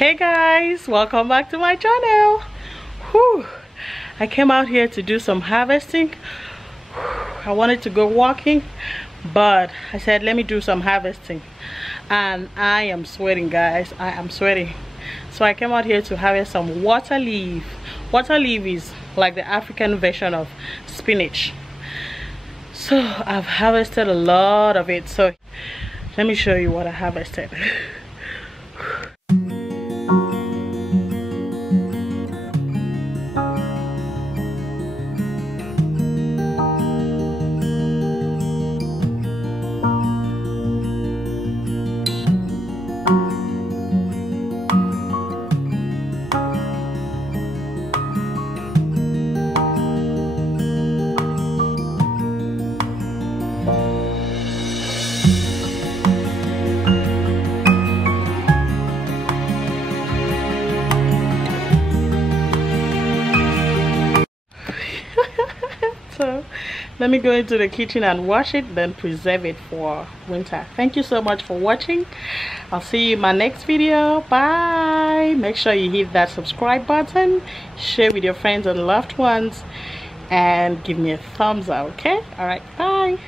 Hey guys, welcome back to my channel. Whew. I came out here to do some harvesting. I wanted to go walking, but I said let me do some harvesting, and I am sweating, guys. I am sweating. So I came out here to harvest some water leaf. Water leaf is like the African version of spinach. So I've harvested a lot of it, so let me show you what I harvested. So let me go into the kitchen and wash it, then preserve it for winter. Thank you so much for watching. I'll see you in my next video. Bye. Make sure you hit that subscribe button, share with your friends and loved ones, and give me a thumbs up. Okay, all right, bye.